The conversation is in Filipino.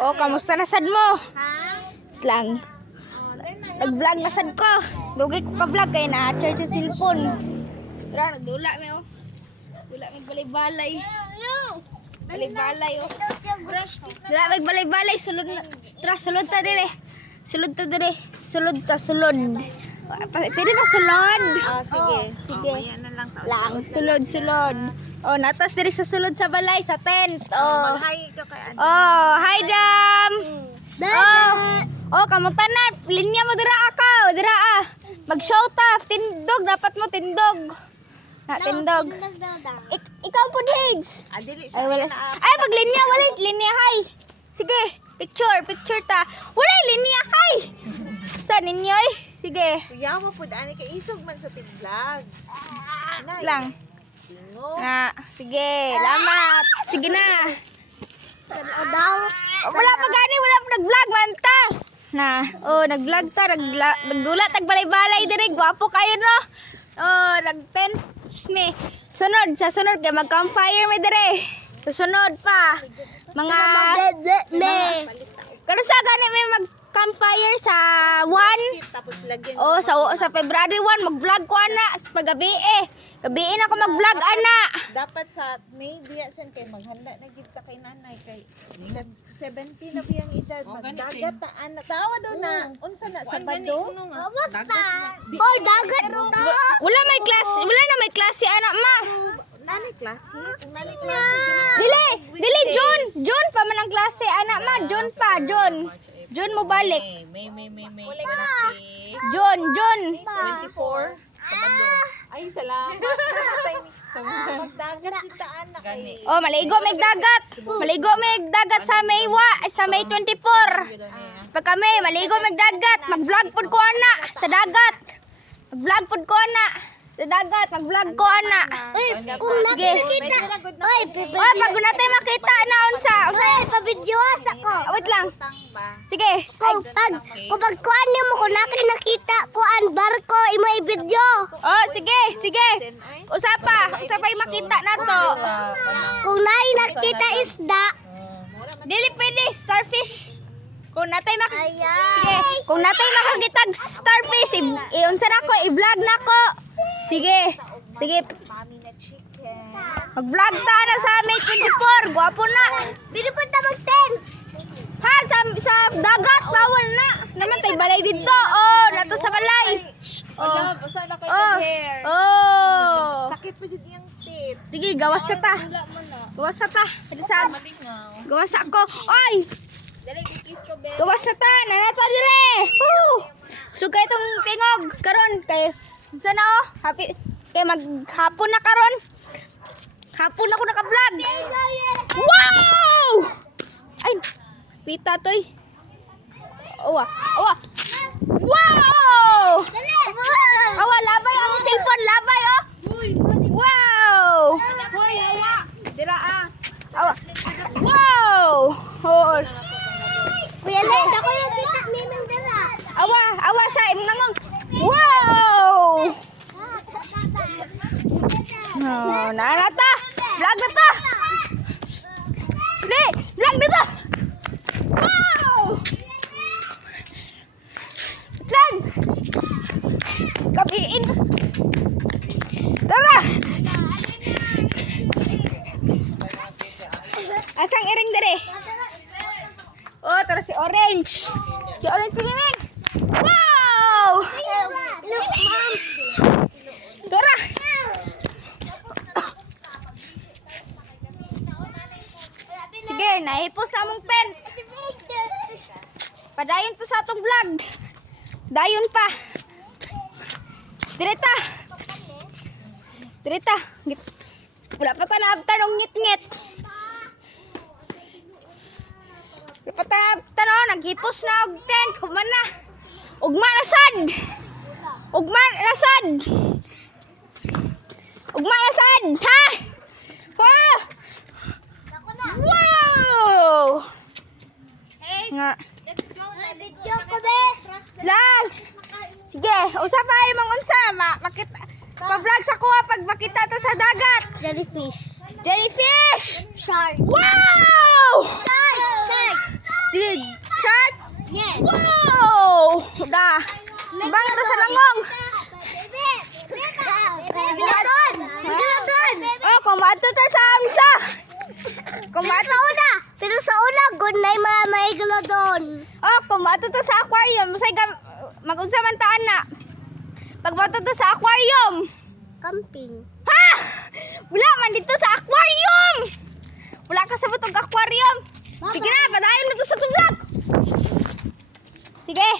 Oh, kamusta na sad mo? Ha? Lang. Nag-vlog na sad ko. Lugi ko ka-vlog kay na-charge sa cellphone. Tara, nagdula mi oh. Dula mi balay-balay. Balay-balay oh. Dula mi balay-balay sulod na. Tara, sulod ta dire. Sulod ta dire. Sulod ta, sulod. Pwede ba sulod? Sige. Sige. Mamaya na lang. Lang, sulod, sulod. Oh, natas dire sa sulod sa balay, sa tent. Oh. Mag-hi ka kay Ate. Oh, hi Dam. Oh, kamusta na? Linya mo dira ka, dira ah. Mag-show ta, tindog dapat mo tindog. Na tindog. Ikaw po, Diggs. Dili Ay, siya wala. na. Ay, maglinya, wala linya, hi. Sige, picture ta. Wala linya, hi. Sa ninyo eh. Sige. Kuya mo po ani kay isog man sa tig-vlog. Lang. Tingo. Na, sige, lamat. Sige na. Wala pa gani, wala pa nag-vlog man ta. Na, oh, nag-vlog ta, nagdula tag balay-balay dire, gwapo kayo no. Oh, nag-tent me. Sunod, sa sunod kay mag-campfire me dire. Susunod pa. Mga Kano sa gani may mag-campfire sa 1? Tapos lagyan Oh, sa February 1 mag-vlog ko ana sa paggabi eh. Gabiin ako mag-vlog ana. dapat sa May diya sen kay maghanda na gid ta kay nanay kay 70 na biyang edad magdagat ta ana tawa daw na unsa na Sabado. Oh, dagat. Wala na may klase ana ma. Nani klase? Kung nani klase Dili June pa man ang klase ana ma, June mo balik. May. June. 24. Sabado. Ay salamat. Magdagat kita anak kay. Oh, maligo may dagat sa May 24. Pag kami maligo may dagat, mag-vlog pud ko ana sa dagat. Mag-vlog pud ko ana sa dagat, mag-vlog ko ana. Kung nakikita. Oy, pag natay makita na unsa. Pa-videoas ako. Wait lang. utang ba? Sige. Kung pagkuhan niyo mo, kung nakita kuan barko, imo i-video. Oh, sige. Sen ay. Usapay makita na to. Kung nakita isda, Dili pwede, starfish. Kung natay ayan. Sige, kung natay makakitag starfish, unsa na ko, i-vlog na ko. Sige. Mami na chicken. Mag-vlog ta na sa May 24. Gwapo na. Binipun ta mag-tent. Ha, sa dagat, bawal na. Naman tayo balay dito. Oh, nato sa balay. Wala, basa na kayo Oh. ng hair. Oh. Sakit pa jud iyang tit. Sige, gawas na ta. Wala mo na. Gawas na ta. Sa Malingaw. gawas ako. Oy, Dali, kikis ko, be. gawas na ta. Nanato dire. Woo! Sugay itong tingog. Karon kay sana oh. Happy. Kay maghapon na karon. Hapon ako naka-vlog. Wow! Ay, pita toy. Awa. Wow! Awa, labay ang cellphone, labay oh. Wow! Dira ah. Awa. Wow! Oh. Kuya Len, ako yung kita miming dala. Awa sa imong nangong. Wow! Oh, nanata. Vlog na ta. Vlog dito. Wow! Vlog. Gabiin. Tara. Asang iring dere? Oh, tara si Orange. Si Orange si Miming. Wow! Tara. Sige, nahipos sa among tent. Padayon to sa atong vlog. Dayon pa. Direta. Wala pa tanong ngit-ngit. Wala pa tanong, naghipos na og tent. Human na. Ugma na sad. Ha? Ha? Wow! Nga. Video ko be. Lang. Sige, usapay mong unsa makita. Pa-vlog sa kuha pag makita to sa dagat. Jellyfish. Jellyfish! Shark. Wow! Shark. Sige, shot. Yes. Wow! Da. Bang to sa langong. Megalodon. Megalodon. Oh, kumato ta sa amsa. Kumato. Pero sa una, good na yung mga megalodon. Oh, kumato ta sa aquarium. Masay ka mag-unsa man taan na. Pagbato ta sa aquarium. Camping. Ha! Wala man dito sa aquarium. Wala ka sa butog aquarium. Sige na, padayon na to sa tublak. Sige.